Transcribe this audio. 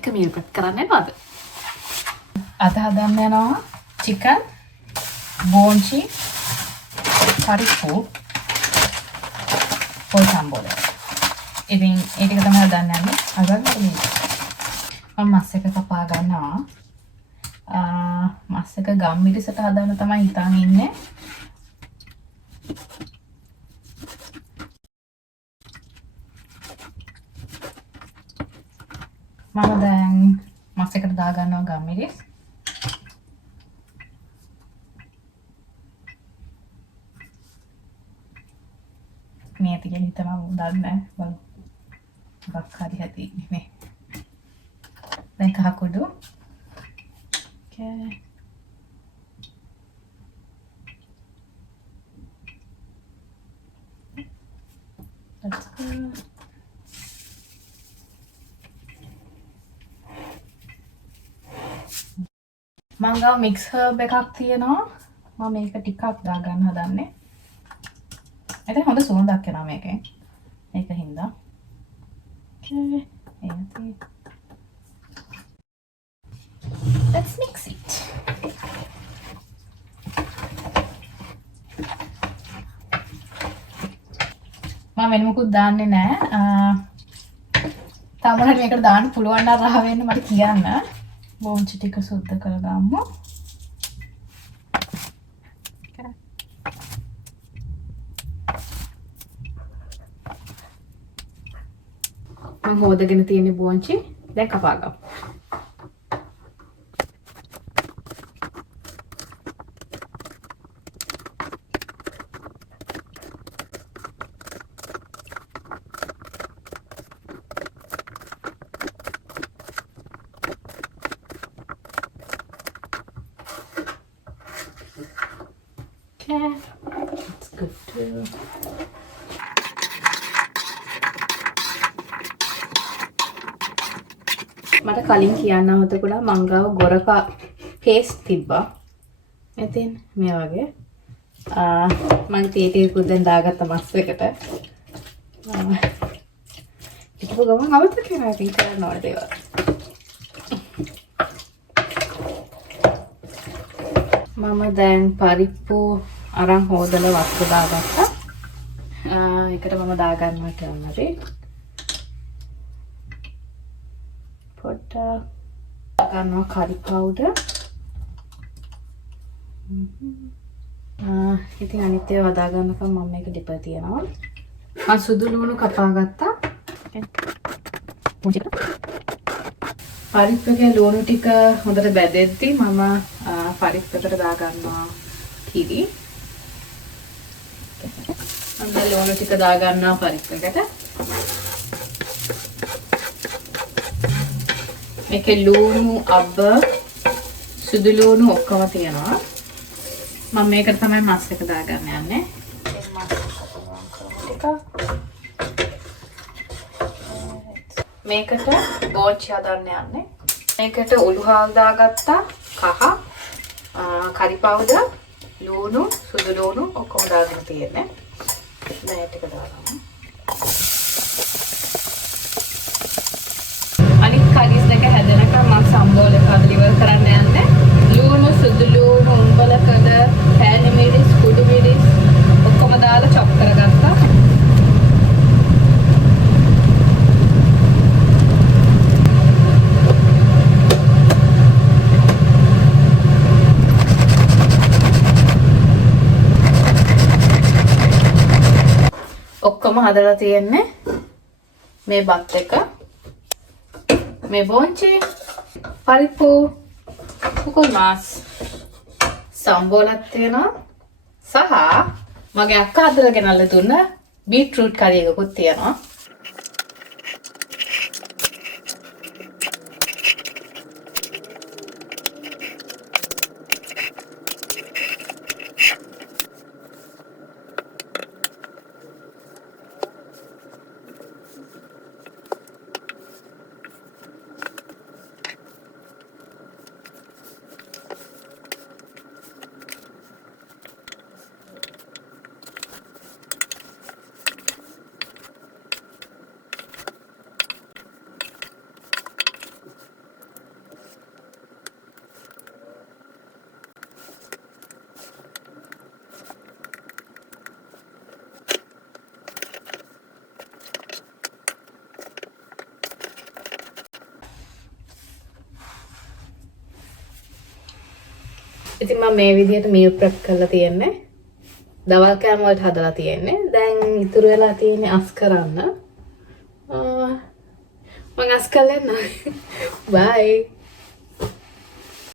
එක්ක meal prep කරන්න යනවාද? අද හදන්න යනවා චිකන් බෝන්චි පරිප්පු පොල් සම්බෝල. ඉතින් ඒ ටික තමයි හදන්න යන්නේ. අගන්න මම මස් එක කපා ගන්නවා. මස් එක ගම්මිරිසට හදන්න තමයි හිතාගෙන ඉන්නේ. මම දැන් මස් එකට දා ගන්නවා ගම්මිරිස්. මේ තියන හිතනවා දන්නේ නැහැ. බලමු. මොකක් හරි හැදෙන්නේ නේ. දැන් කහකුඩු. Okay. That's good. මම ගාව මික්ස් හර්බ් එකක් තියෙනවා. මම මේක ටිකක් දාගන්න හදන්නේ. එතන හොඳ සුවඳක් එනවා මේකෙන්. මේක හින්දා. Okay. Let's mix it. මම වෙන මොකුත් දාන්නේ නැහැ. තමනට මේකට දාන්න පුළුවන් නම් රහ වෙන්න මට කියන්න. බෝන්චි ටික සුද්ධ කරගමු. මම හොදගෙන තියෙන බෝන්චි දැන් කපා ගමු. Okay, that's good too. මට කලින් කියන්න අමතකුණා මං ගාව ගොරකා පේස්ට් තිබ්බා. ඉතින් මේ වගේ මම තීටියකුත් දැන් දාගත්ත මස් එකට. ඒක ගමන් අමතක කරනවා ඉතින් කරන්න ඕන දේවල්. මම දැන් පරිප්පු අරන් හොදලා වත්ත දාගත්තා. ඒකට මම දාගන්නවා කැමරි. පොඩ්ඩක් ගන්නවා curry powder. ඉතින් අනිත් ඒවා වදා ගන්නකම් මම මේක ඩිපර් තියනවා. මම සුදු ලුණු කපා ගත්තා. පරිප්පුවේ ලුණු ටික හොඳට බැදෙද්දි මම පරිප්පුවට දා ගන්නවා කිරි. මම ලුණු ටික දා ගන්නවා පරිප්පුවකට. මේකේ ලුණු අබ සුදු ලුණු ඔක්කොම තියෙනවා. මම මේකට තමයි මස් එක දාගන්න යන්නේ. මේකට බෝන්චි හදන්න යන්නේ. මේකට උළුහාල් දාගත්තා, කහ, curry powder, ලුණු, සුදු ලුණු ඔක්කොම දාගෙන තියෙන්නේ. දැන් ටික දාගමු. අනිත් කරිස් දෙක හැදෙනකම් මම සම්බෝල එක ඉවර කරන්න යන්නේ. ලුණු, සුදු ලුණු, උඹලකඩ, පෑන් මිරිස්, කුඩු මිරිස් ඔක්කොම දාලා චොප් කරගත්තා. ඔක්කොම හදලා තියෙන්නේ මේ බත් එක, මේ බෝන්චි, පරිප්පු, කුකුල් මාස්, සම්බෝලක් තියෙනවා සහ මගේ අක්කා හදලා ගෙනල්ලා දුන්න බීට්රූට් කරි එකකුත් තියෙනවා. ඉතින් මම මේ විදිහට මීල් ප්‍රෙප් කරලා තියෙන්නේ. දවල් කෑම වලට හදලා තියෙන්නේ. දැන් ඉතුරු වෙලා තියෙන්නේ අස් කරන්න. මම අස් කරලා එන්න. බයි.